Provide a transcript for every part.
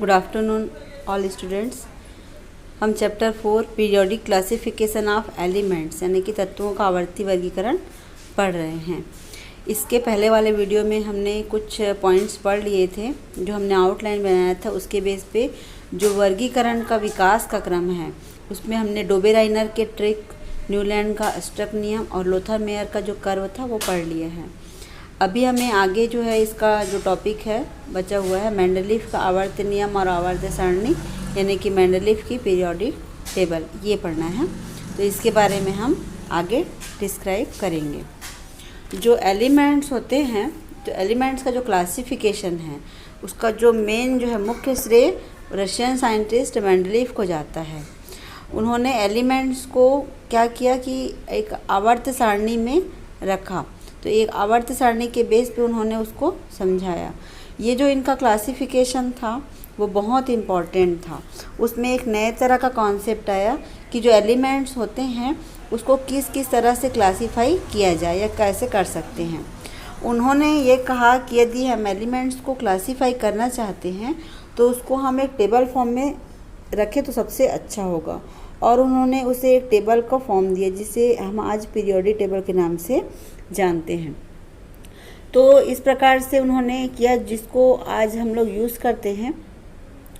Good afternoon all students. हम chapter 4 periodic classification of elements यानी कि तत्वों का आवर्ती वर्गीकरण पढ़ रहे हैं। इसके पहले वाले वीडियो में हमने कुछ पॉइंट्स पढ़ लिए थे, जो हमने आउटलाइन बनाया था। उसके बेस पे जो वर्गीकरण का विकास का क्रम है उसमें हमने डोबेराइनर के ट्रिक, न्यूलैंड का स्टक नियम और लोथर मेयर का जो कर्व था वो पढ़ लिया है। अभी हमें आगे जो है इसका जो टॉपिक है बचा हुआ है मेंडलीफ का आवर्त नियम और आवर्त सारणी यानी कि मेंडलीफ की पीरियोडिक टेबल, ये पढ़ना है। तो इसके बारे में हम आगे डिस्क्राइब करेंगे। जो एलिमेंट्स होते हैं, तो एलिमेंट्स का जो क्लासिफिकेशन है उसका जो मेन जो है मुख्य श्रेय रशियन साइंटिस्ट मेंडलीफ को जाता है। उन्होंने एलिमेंट्स को क्या किया कि एक आवर्त सारणी में रखा, तो एक आवर्त सारणी के बेस पे उन्होंने उसको समझाया। ये जो इनका क्लासिफिकेशन था वो बहुत इम्पॉर्टेंट था। उसमें एक नए तरह का कॉन्सेप्ट आया कि जो एलिमेंट्स होते हैं उसको किस किस तरह से क्लासीफाई किया जाए या कैसे कर सकते हैं। उन्होंने ये कहा कि यदि हम एलिमेंट्स को क्लासीफाई करना चाहते हैं तो उसको हम एक टेबल फॉर्म में रखें तो सबसे अच्छा होगा, और उन्होंने उसे एक टेबल का फॉर्म दिया जिसे हम आज पीरियोडिक टेबल के नाम से जानते हैं। तो इस प्रकार से उन्होंने किया जिसको आज हम लोग यूज़ करते हैं।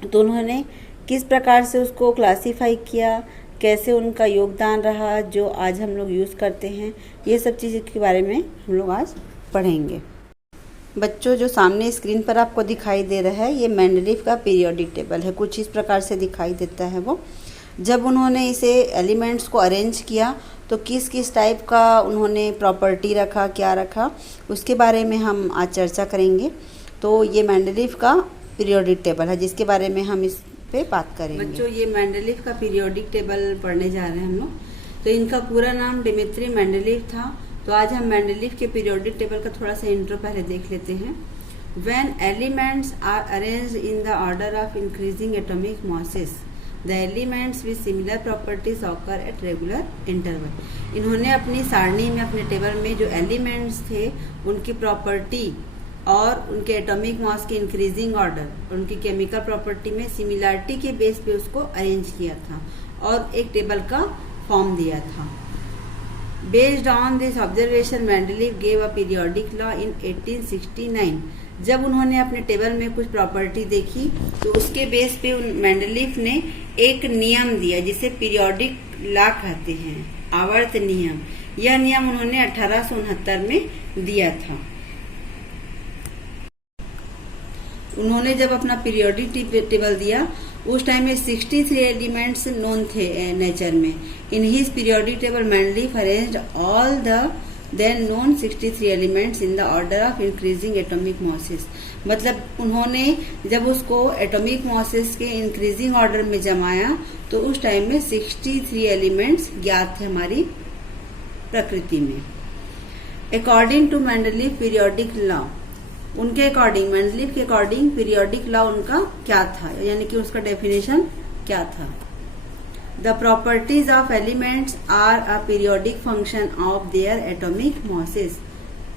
तो उन्होंने किस प्रकार से उसको क्लासीफाई किया, कैसे उनका योगदान रहा जो आज हम लोग यूज़ करते हैं, ये सब चीज़ के बारे में हम लोग आज पढ़ेंगे। बच्चों, जो सामने स्क्रीन पर आपको दिखाई दे रहा है ये मेंडलीफ का पीरियोडिक टेबल है। कुछ इस प्रकार से दिखाई देता है वो। जब उन्होंने इसे एलिमेंट्स को अरेंज किया तो किस किस टाइप का उन्होंने प्रॉपर्टी रखा, क्या रखा, उसके बारे में हम आज चर्चा करेंगे। तो ये मेंडलीफ का पीरियोडिक टेबल है जिसके बारे में हम इस पे बात करेंगे। बच्चों, ये मेंडलीफ का पीरियोडिक टेबल पढ़ने जा रहे हैं हम लोग। तो इनका पूरा नाम डिमित्री मेंडलीफ था। तो आज हम मेंडलीफ के पीरियोडिक टेबल का थोड़ा सा इंट्रो पहले देख लेते हैं। When elements are arranged in the order of increasing atomic masses, the elements with similar properties occur at regular interval. इन्होंने अपनी सारणी में, अपने टेबल में जो एलिमेंट्स थे उनकी प्रॉपर्टी और उनके एटॉमिक मास के इंक्रीजिंग ऑर्डर, उनकी केमिकल प्रॉपर्टी में सिमिलरिटी के बेस पे उसको अरेंज किया था और एक टेबल का फॉर्म दिया था। Based on this observation, Mendeleev gave a periodic law in 1869. जब उन्होंने अपने टेबल में कुछ प्रॉपर्टी देखी तो उसके बेस पे मेंडलीफ ने एक नियम दिया जिसे पीरियोडिक लॉ कहते हैं, आवर्त नियम। यह नियम उन्होंने 1869 में दिया था। उन्होंने जब अपना पीरियोडिक टेबल दिया उस टाइम में 63 एलिमेंट्स नोन थे नेचर में। In his periodic table Mendeleev arranged all the then known 63 elements in the order of increasing atomic masses. मतलब उन्होंने जब उसको एटॉमिक मासेस के इंक्रीजिंग ऑर्डर में जमाया तो उस टाइम में 63 एलिमेंट्स ज्ञात थे हमारी प्रकृति में। According to Mendeleev periodic law, उनके अकॉर्डिंग, मेंडलीफ के अकॉर्डिंग पीरियोडिक लॉ उनका क्या था, यानी कि उसका डेफिनेशन क्या था। The properties of elements are a periodic function of their atomic masses.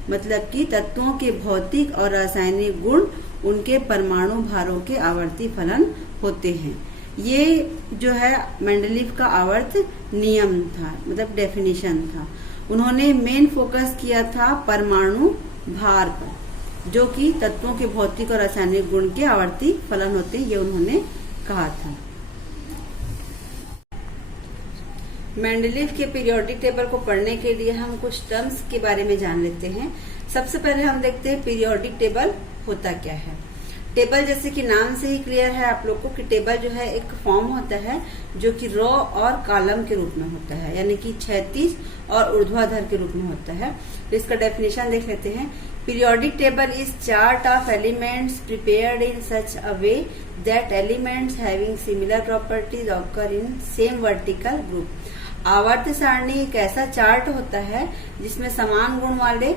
मतलब कि तत्वों के भौतिक और रासायनिक गुण उनके परमाणु भारों के आवर्ती फलन होते हैं। ये जो है मेंडलीफ का आवर्त नियम था, मतलब डेफिनेशन था। उन्होंने मेन फोकस किया था परमाणु भार पर, जो कि तत्वों के भौतिक और रासायनिक गुण के आवर्ती फलन होते हैं, ये उन्होंने कहा था। मेंडलीफ के पीरियोडिक टेबल को पढ़ने के लिए हम कुछ टर्म्स के बारे में जान लेते हैं। सबसे पहले हम देखते हैं पीरियोडिक टेबल होता क्या है। टेबल जैसे कि नाम से ही क्लियर है आप लोग को कि टेबल जो है एक फॉर्म होता है जो कि रो और कॉलम के रूप में होता है, यानी कि क्षैतिज और ऊर्ध्वाधर के रूप में होता है। तो इसका डेफिनेशन देख लेते हैं। Periodic table is chart of elements prepared in such a way that elements having similar properties occur in same vertical group. आवर्त सारणी एक ऐसा चार्ट होता है जिसमें समान गुण वाले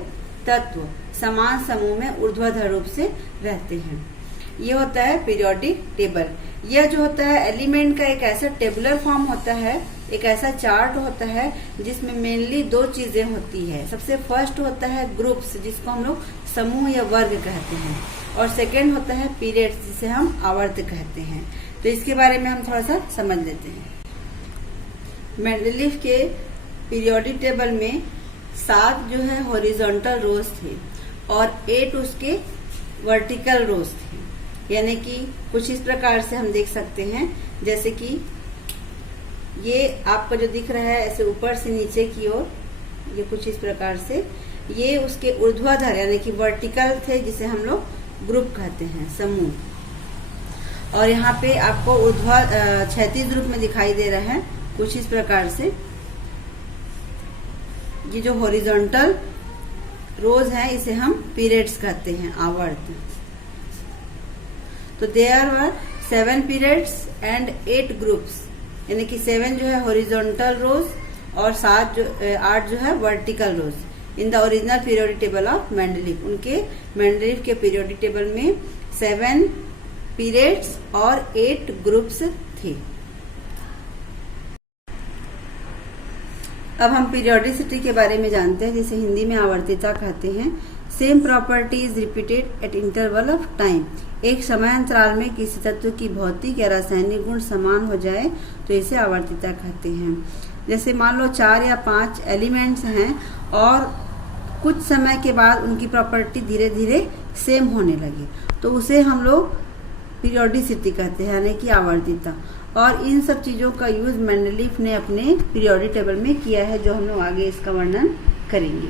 तत्व समान समूह में ऊर्ध्वाधर रूप से रहते हैं। ये होता है पीरियोडिक टेबल। यह जो होता है एलिमेंट का एक ऐसा टेबुलर फॉर्म होता है एक ऐसा चार्ट होता है जिसमें मेनली दो चीजें होती है। सबसे फर्स्ट होता है ग्रुप्स, जिसको हम लोग समूह या वर्ग कहते हैं, और सेकंड होता है पीरियड्स, जिसे हम आवर्त कहते हैं। तो इसके बारे में हम थोड़ा सा समझ लेते हैं। मेंडलीफ के पीरियोडिक टेबल में 7 जो है हॉरिजॉन्टल रोज थे और 8 उसके वर्टिकल रोज थे। यानी कि कुछ इस प्रकार से हम देख सकते हैं, जैसे कि ये आपका जो दिख रहा है ऐसे ऊपर से नीचे की ओर, ये कुछ इस प्रकार से, ये उसके ऊर्ध्वाधर यानी कि वर्टिकल थे, जिसे हम लोग ग्रुप कहते हैं, समूह। और यहाँ पे आपको क्षैतिज रूप में दिखाई दे रहा है कुछ इस प्रकार से। ये जो हॉरिजॉन्टल रोज है इसे हम पीरियड्स कहते हैं, आवर्त। तो there were 7 periods and 8 groups, यानी कि 7 जो है हॉरिजॉन्टल रोज और 8 जो है vertical rows in the original periodic table of Mendeleev. उनके मेंडलीफ के पीरियोडिक टेबल में 7 पीरियड्स और 8 ग्रुप्स थे। अब हम पीरियोडिसिटी के बारे में जानते हैं, जिसे हिंदी में आवर्तिता कहते हैं। Same property is repeated eight interval of time. एक समयांतराल में किसी तत्व की भौतिक या रासायनिक गुण समान हो जाए तो इसे आवर्तिता कहते हैं। जैसे मान लो 4 या 5 एलिमेंट्स हैं और कुछ समय के बाद उनकी प्रॉपर्टी धीरे धीरे सेम होने लगे, तो उसे हम लोग पीरियोडिसिटी कहते हैं, यानी कि आवर्तिता। और इन सब चीज़ों का यूज मेंडलीफ ने अपने पीरियोडिक टेबल में किया है, जो हम लोग आगे इसका वर्णन करेंगे।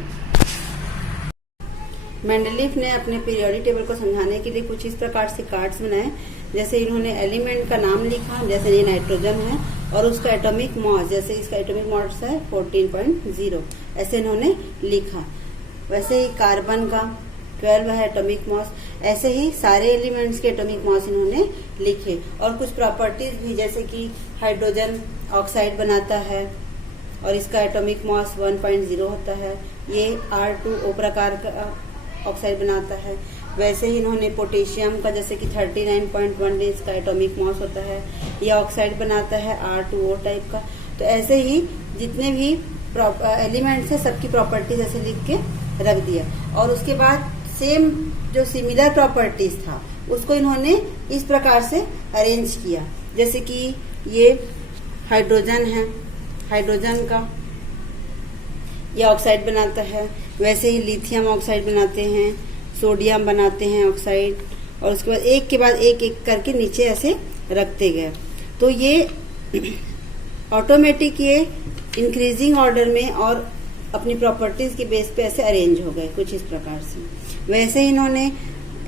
मेंडलीफ ने अपने पीरियोडिक टेबल को समझाने के लिए कुछ इस प्रकार से कार्ड्स बनाए। जैसे इन्होंने एलिमेंट का नाम लिखा, जैसे ये नाइट्रोजन है, और उसका एटॉमिक मास, जैसे इसका एटॉमिक मास है 14.0, ऐसे इन्होंने लिखा। वैसे ही कार्बन का 12 है एटॉमिक मास, ऐसे ही सारे एलिमेंट्स के एटॉमिक मास इन्होंने लिखे। और कुछ प्रॉपर्टीज भी, जैसे कि हाइड्रोजन ऑक्साइड बनाता है और इसका एटॉमिक मास 1.0 होता है, ये R2O प्रकार का ऑक्साइड बनाता है। वैसे ही इन्होंने पोटेशियम का, जैसे कि 39.1 इसका एटॉमिक मास होता है, ये ऑक्साइड बनाता है R2O टाइप का। तो ऐसे ही जितने भी एलिमेंट्स है सबकी प्रॉपर्टीज ऐसे लिख के रख दिया। और उसके बाद सेम जो सिमिलर प्रॉपर्टीज था उसको इन्होंने इस प्रकार से अरेंज किया। जैसे कि ये हाइड्रोजन है, हाइड्रोजन का ये ऑक्साइड बनाता है। वैसे ही लिथियम ऑक्साइड बनाते हैं, सोडियम बनाते हैं ऑक्साइड, और उसके बाद एक के बाद एक एक करके नीचे ऐसे रखते गए। तो ये ऑटोमेटिक ये इंक्रीजिंग ऑर्डर में और अपनी प्रॉपर्टीज के बेस पे ऐसे अरेंज हो गए कुछ इस प्रकार से। वैसे ही इन्होंने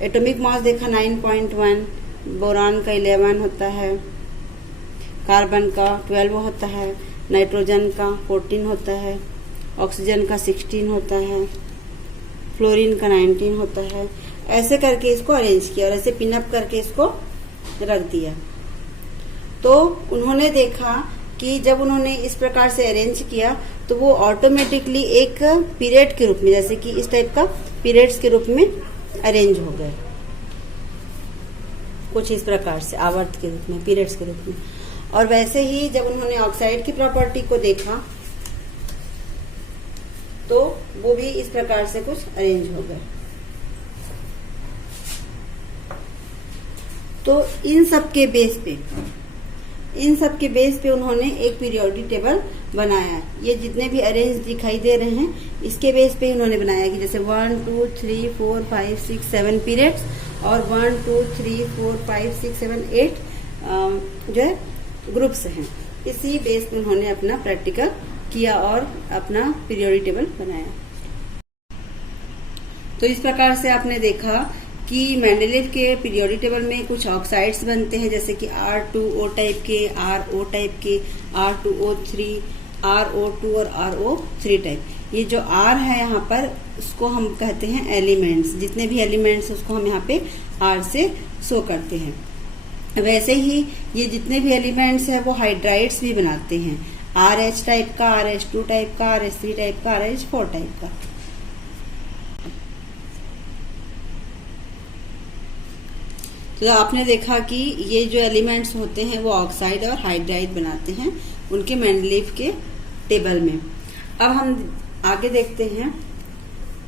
एटॉमिक मास देखा 9.1, बोरान का 11 होता है, कार्बन का 12 होता है, नाइट्रोजन का 14 होता है, ऑक्सीजन का 16 होता है, फ्लोरीन का 19 होता है। ऐसे करके इसको अरेंज किया और ऐसे पिनअप करके इसको रख दिया। तो उन्होंने देखा कि जब उन्होंने इस प्रकार से अरेंज किया तो वो ऑटोमेटिकली एक पीरियड के रूप में, जैसे कि इस टाइप का पीरियड्स के रूप में अरेंज हो गए, कुछ इस प्रकार से आवर्त के रूप में, पीरियड्स के रूप में। और वैसे ही जब उन्होंने ऑक्साइड की प्रॉपर्टी को देखा तो वो भी इस प्रकार से कुछ अरेंज हो गए। तो इन सब के बेस पे उन्होंने एक पीरियोडिक टेबल बनाया। ये जितने भी अरेंज दिखाई दे रहे हैं इसके बेस पे उन्होंने बनाया कि जैसे 1 2 3 4 5 6 7 पीरियड्स और 1 2 3 4 5 6 7 8 जो है ग्रुप्स हैं। इसी बेस पे उन्होंने अपना प्रैक्टिकल किया और अपना पीरियोडिक टेबल बनाया। तो इस प्रकार से आपने देखा कि मेंडलीफ के पीरियोडिक टेबल में कुछ ऑक्साइड्स बनते हैं, जैसे कि R2O टाइप के, RO टाइप के, R2O3, RO2 और RO3 टाइप। ये जो R है यहाँ पर उसको हम कहते हैं एलिमेंट्स। जितने भी एलिमेंट्स उसको हम यहाँ पे R से शो करते हैं। वैसे ही ये जितने भी एलिमेंट्स है वो हाइड्राइड्स भी बनाते हैं, RH टाइप का, RH2 टाइप का, RH3 टाइप का, RH4 टाइप का। तो आपने देखा कि ये जो एलिमेंट्स होते हैं वो ऑक्साइड और हाइड्राइड बनाते हैं। उनके मेंडलीव के टेबल में। अब हम आगे देखते हैं।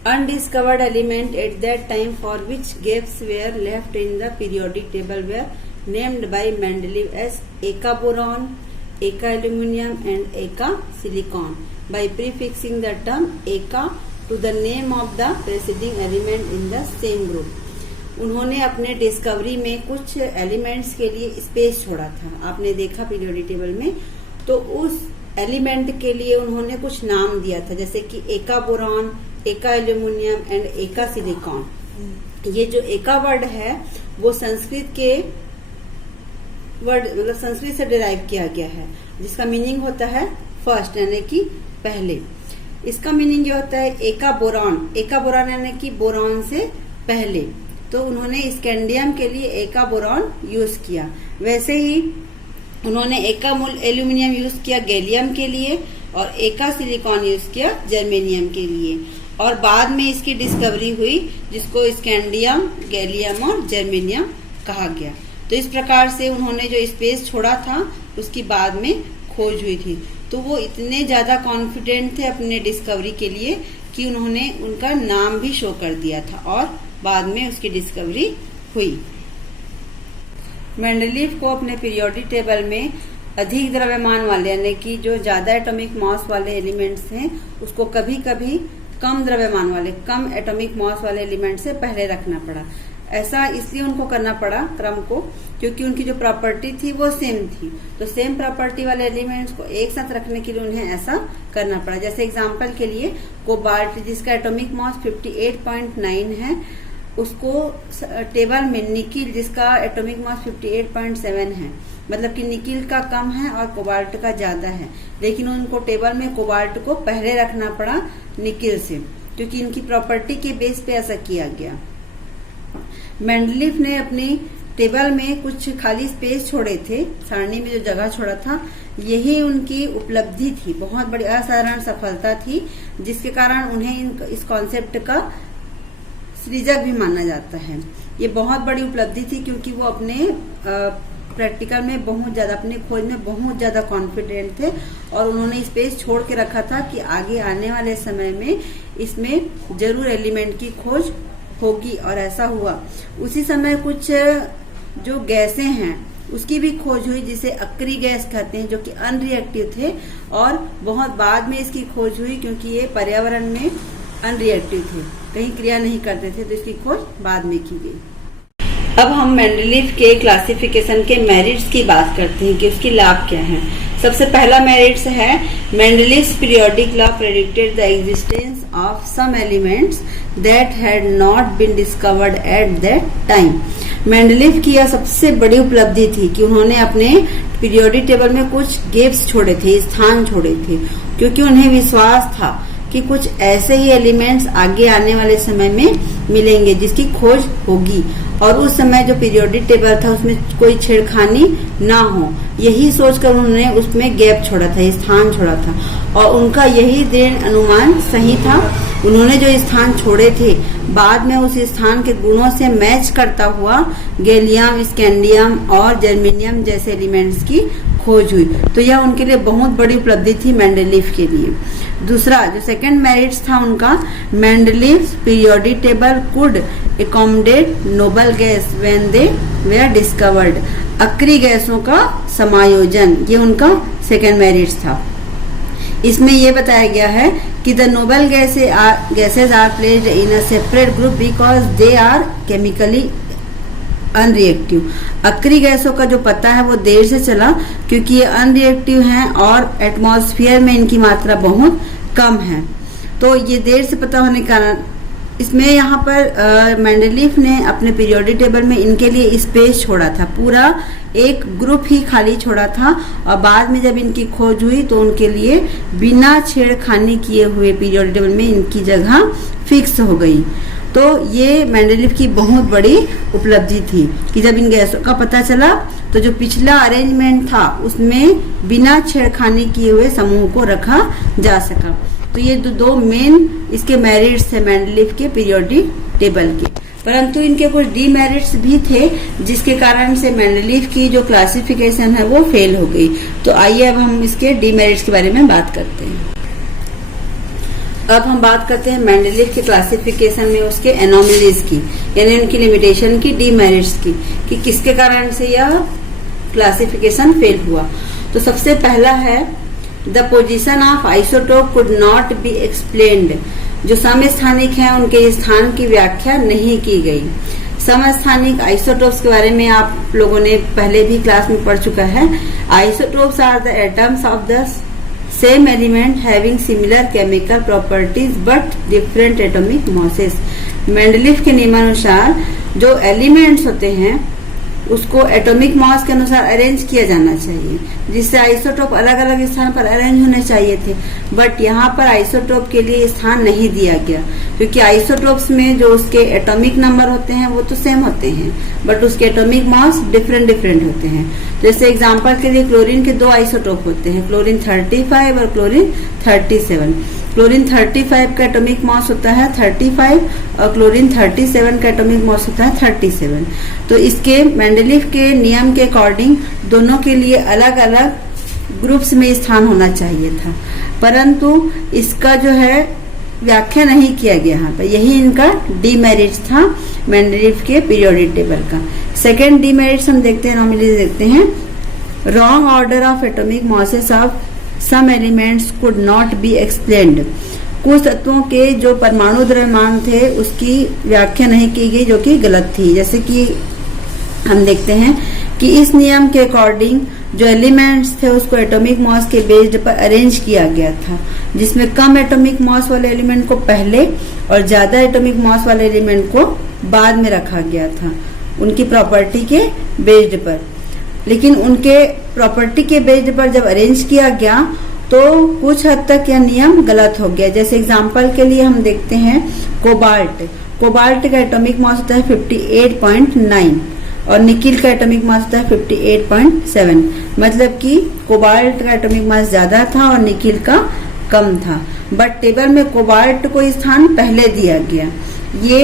Undiscovered element at that time for which gaps were left in the periodic table were named by Mendeleev as eka boron, eka aluminium and eka silicon by prefixing the term eka to the name of the preceding element in the same group। उन्होंने अपने discovery में कुछ elements के लिए space छोड़ा था, आपने देखा पीरियोडिक टेबल में। तो उस एलिमेंट के लिए उन्होंने कुछ नाम दिया था, जैसे कि एका boron, eka aluminium and eka silicon. ये जो एका वर्ड है वो संस्कृत के वर्ड मतलब संस्कृत से डिराइव किया गया है, जिसका मीनिंग होता है फर्स्ट यानी कि पहले। इसका मीनिंग ये होता है एका बोरॉन, एका बोरॉन यानी कि बोरॉन से पहले। तो उन्होंने स्कैंडियम के लिए एका बोरॉन यूज किया। वैसे ही उन्होंने एका एल्यूमिनियम यूज किया गैलियम के लिए और एका सिलिकॉन यूज किया जर्मेनियम के लिए। और बाद में इसकी डिस्कवरी हुई जिसको स्कैंडियम, गैलियम और जर्मेनियम कहा गया। तो इस प्रकार से उन्होंने जो स्पेस छोड़ा था उसकी बाद में खोज हुई थी। तो वो इतने ज्यादा कॉन्फिडेंट थे अपने डिस्कवरी के लिए कि उन्होंने उनका नाम भी शो कर दिया था और बाद में उसकी डिस्कवरी हुई। मेंडलीव को अपने पीरियोडिक टेबल में अधिक द्रव्यमान वाले यानी कि जो ज्यादा एटॉमिक मास वाले एलिमेंट्स हैं उसको कभी कभी कम द्रव्यमान वाले, कम एटॉमिक मास वाले एलिमेंट से पहले रखना पड़ा। ऐसा इसलिए उनको करना पड़ा क्रम को क्योंकि उनकी जो प्रॉपर्टी थी वो सेम थी। तो सेम प्रॉपर्टी वाले एलिमेंट्स को एक साथ रखने के लिए उन्हें ऐसा करना पड़ा। जैसे एग्जांपल के लिए कोबाल्ट जिसका एटॉमिक मास 58.9 है, उसको टेबल में निकिल जिसका एटॉमिक मास 58.7 है, मतलब कि निकिल का कम है और कोबाल्ट का ज्यादा है, लेकिन उनको टेबल में कोबाल्ट को पहले रखना पड़ा निकिल से क्योंकि इनकी प्रॉपर्टी के बेस पे ऐसा किया गया। मेंडलीव ने अपनी टेबल में कुछ खाली स्पेस छोड़े थे, सारणी में जो जगह छोड़ा था, यही उनकी उपलब्धि थी, बहुत बड़ी असाधारण सफलता थी, जिसके कारण उन्हें इस कॉन्सेप्ट का सृजक भी माना जाता है। ये बहुत बड़ी उपलब्धि थी क्योंकि वो अपने प्रैक्टिकल में बहुत ज्यादा, अपने खोज में बहुत ज्यादा कॉन्फिडेंट थे और उन्होंने स्पेस छोड़ के रखा था कि आगे आने वाले समय में इसमें जरूर एलिमेंट की खोज होगी और ऐसा हुआ। उसी समय कुछ जो गैसें हैं उसकी भी खोज हुई जिसे अक्री गैस कहते हैं, जो कि अनरिएक्टिव थे और बहुत बाद में इसकी खोज हुई क्योंकि ये पर्यावरण में अनरिएक्टिव थे, कहीं क्रिया नहीं करते थे, तो इसकी खोज बाद में की गई। अब हम मेंडलीव के क्लासिफिकेशन के मेरिट्स की बात करते हैं कि उसकी लाभ क्या है। सबसे पहला मेरिट्स है Mendeleev's periodic law predicted the existence of some elements that had not been discovered at that time. Mendeleev की यह सबसे बड़ी उपलब्धि थी कि उन्होंने अपने पीरियोडिक टेबल में कुछ गैप्स छोड़े थे, स्थान छोड़े थे, क्योंकि उन्हें विश्वास था कि कुछ ऐसे ही एलिमेंट्स आगे आने वाले समय में मिलेंगे जिसकी खोज होगी और उस समय जो पीरियोडिक टेबल था उसमें कोई छेड़खानी ना हो, यही सोचकर उन्होंने उसमें गैप छोड़ा था, स्थान छोड़ा था और उनका यही दृढ़ अनुमान सही था। उन्होंने जो स्थान छोड़े थे बाद में उस स्थान के गुणों से मैच करता हुआ गैलियम, स्कैंडियम और जर्मेनियम जैसे एलिमेंट्स की खोज हुई। तो यह उनके लिए बहुत बड़ी उपलब्धि थी मेंडलीव के लिए। दूसरा जो सेकंड मेरिट्स था उनका, Mendeleev's periodic table could accommodate noble gas when they were discovered. अक्री गैसों का समायोजन, ये उनका सेकंड मेरिट्स था। इसमें यह बताया गया है कि the noble gases are placed in a separate group because they are chemically unreactive. अक्री गैसों का जो पता है वो देर से चला क्योंकि ये अनरिएक्टिव हैं और एटमॉस्फेयर में इनकी मात्रा बहुत कम है, तो ये देर से पता होने के कारण इसमें यहाँ पर मेंडलीव ने अपने पीरियोडिक टेबल में इनके लिए स्पेस छोड़ा था, पूरा एक ग्रुप ही खाली छोड़ा था और बाद में जब इनकी खोज हुई तो उनके लिए बिना छेड़खानी किए हुए पीरियोडिक टेबल में इनकी जगह फिक्स हो गई। तो ये मेंडलीव की बहुत बड़ी उपलब्धि थी कि जब इन गैसों का पता चला तो जो पिछला अरेंजमेंट था उसमें बिना छेड़खानी किए हुए समूह को रखा जा सका। तो ये दो मेन इसके मेरिट्स थे मेंडलीव के पीरियोडिक टेबल के। परंतु इनके कुछ डीमेरिट्स भी थे, जिसके कारण से मेंडलीफ की जो क्लासिफिकेशन है वो फेल हो गई। तो आइए अब हम इसके डीमेरिट्स के बारे में बात करते हैं। अब हम बात करते हैं मेंडलीफ के क्लासिफिकेशन में उसके एनोमलीज की, यानी उनकी लिमिटेशन की, डीमेरिट्स की, कि किसके कारण से यह क्लासिफिकेशन फेल हुआ। तो सबसे पहला है the position of isotope could not be explained. जो समस्थानिक हैं उनके स्थान की व्याख्या नहीं की गई। समस्थानिक आइसोटोप्स के बारे में आप लोगों ने पहले भी क्लास में पढ़ चुका है। Isotopes are the atoms of the same element having similar chemical properties but different atomic masses. Mendeleev के नियमानुसार जो एलिमेंट्स होते हैं उसको एटॉमिक मास के अनुसार अरेंज किया जाना चाहिए, जिससे आइसोटोप अलग अलग स्थान पर अरेंज होने चाहिए थे। बट यहाँ पर आइसोटोप के लिए स्थान नहीं दिया गया, क्योंकि आइसोटोप्स में जो उसके एटॉमिक नंबर होते हैं वो तो सेम होते हैं, बट उसके एटॉमिक मास डिफरेंट होते हैं। जैसे एग्जाम्पल के लिए क्लोरीन के 2 आइसोटोप होते हैं, क्लोरीन 35 और क्लोरीन 37। क्लोरीन 35 का एटॉमिक मास होता है 35 और क्लोरीन 37 का एटॉमिक मास होता है 37। तो इसके मेंडलीफ के नियम के अकॉर्डिंग दोनों के लिए अलग अलग ग्रुप्स में स्थान होना चाहिए था, परंतु इसका जो है व्याख्या नहीं किया गया यहाँ पर। यही इनका डीमेरिट्स था मेंडलीफ के पीरियोडिक टेबल का। सेकेंड डीमेरिट्स हम देखते हैं, एनोमलीज देखते हैं। Wrong order of atomic masses of some elements could not be explained. कुछ तत्वों के जो परमाणु द्रव्यमान थे उसकी व्याख्या नहीं की गई, जो कि गलत थी। जैसे कि हम देखते हैं कि इस नियम के अकॉर्डिंग जो एलिमेंट्स थे उसको एटॉमिक मास के बेस्ड पर अरेंज किया गया था, जिसमें कम एटॉमिक मास वाले एलिमेंट को पहले और ज्यादा एटॉमिक मास वाले एलिमेंट को बाद में रखा गया था, उनकी प्रॉपर्टी के बेस्ड पर। लेकिन उनके प्रॉपर्टी के बेस्ड पर जब अरेंज किया गया तो कुछ हद तक यह नियम गलत हो गया। जैसे एग्जांपल के लिए हम देखते हैं कोबाल्ट का एटॉमिक मास होता है 58.9 और निकिल का एटॉमिक मास होता है 58.7। मतलब कि कोबाल्ट का एटॉमिक मास ज्यादा था और निकिल का कम था, बट टेबल में कोबाल्ट को स्थान पहले दिया गया। ये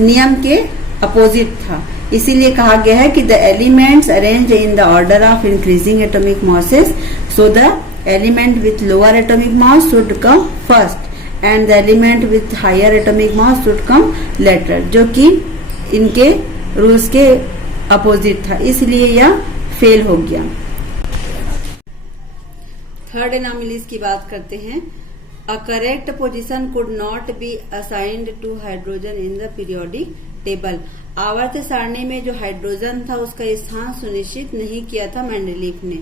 नियम के अपोजिट था, इसीलिए कहा गया है कि the elements arrange in the order of increasing atomic masses, so the element with lower atomic mass should come first and the element with higher atomic mass should come later, जो कि इनके rules के opposite था, इसलिए यह fail हो गया। Third anomalies की बात करते हैं। A correct position could not be assigned to hydrogen in the periodic table. आवर्त सारणी में जो हाइड्रोजन था उसका स्थान सुनिश्चित नहीं किया था मेंडलीफ ने।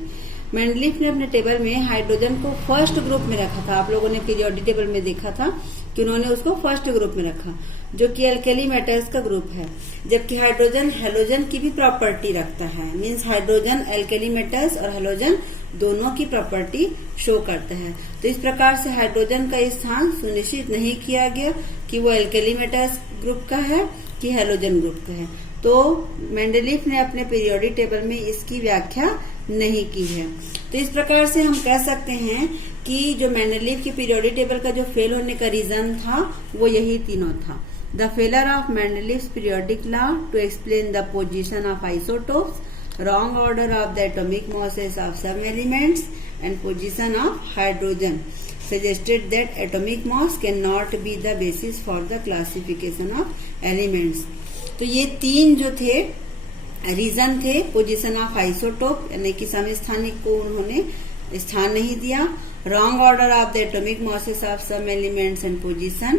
मेंडलीफ ने अपने टेबल में हाइड्रोजन को फर्स्ट ग्रुप में रखा था। आप लोगों ने पीरियोडिक टेबल में देखा था कि उन्होंने उसको फर्स्ट ग्रुप में रखा, जो कि अल्केली मेटल्स का ग्रुप है, जबकि हाइड्रोजन हेलोजन की भी प्रॉपर्टी रखता है। मींस हाइड्रोजन अल्केली मेटल्स और हेलोजन दोनों की प्रॉपर्टी शो करता है। तो इस प्रकार से हाइड्रोजन का स्थान सुनिश्चित नहीं किया गया कि वो अल्केली मेटल्स ग्रुप का है कि हेलोजन ग्रुप का है। तो मेंडलीफ ने अपने पीरियोडिक टेबल में इसकी व्याख्या नहीं की है। तो इस प्रकार से हम कह सकते हैं कि जो मेंडलीफ की पीरियोडिक टेबल का जो फेल होने का रीजन था वो यही तीनों था। The failure of Mendeleev's periodic law to explain the position of isotopes, wrong order of the atomic masses of some elements and position of hydrogen suggested that atomic mass cannot be the basis for the classification of elements। तो ये तीन जो थे reason थे, position of isotope यानी कि समस्थानिक को उन्होंने स्थान नहीं दिया, wrong order of the atomic masses of some elements and position,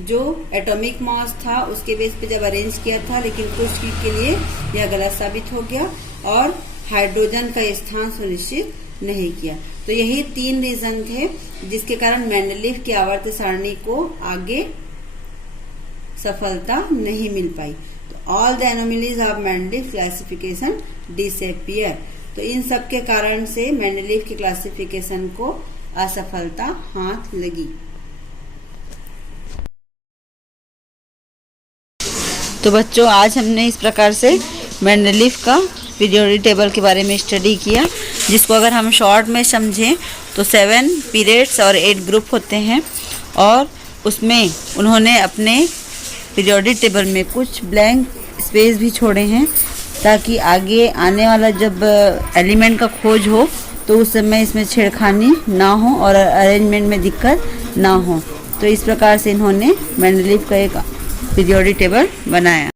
जो एटॉमिक मास था उसके बेस पे जब अरेंज किया था, लेकिन कुछ के लिए यह गलत साबित हो गया, और हाइड्रोजन का स्थान सुनिश्चित नहीं किया। तो यही तीन रीजन थे जिसके कारण मेंडलीफ की आवर्त सारणी को आगे सफलता नहीं मिल पाई। तो all the anomalies of Mendeleev classification disappear. तो इन सब के कारण से मेंडलीफ की क्लासिफिकेशन को असफलता हाथ लगी। तो बच्चों, आज हमने इस प्रकार से मेंडलीफ का पीरियोडिक टेबल के बारे में स्टडी किया, जिसको अगर हम शॉर्ट में समझें तो 7 पीरियड्स और 8 ग्रुप होते हैं, और उसमें उन्होंने अपने पीरियोडिक टेबल में कुछ ब्लैंक स्पेस भी छोड़े हैं ताकि आगे आने वाला जब एलिमेंट का खोज हो तो उस समय इसमें छेड़खानी ना हो और अरेंजमेंट में दिक्कत ना हो। तो इस प्रकार से इन्होंने मेंडलीव का एक पीरियोडिक टेबल बनाया।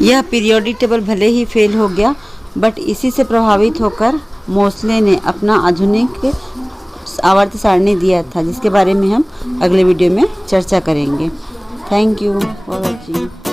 यह पीरियोडिक टेबल भले ही फेल हो गया, बट इसी से प्रभावित होकर मोसले ने अपना आधुनिक आवर्त सारणी दिया था, जिसके बारे में हम अगले वीडियो में चर्चा करेंगे। Thank you for watching.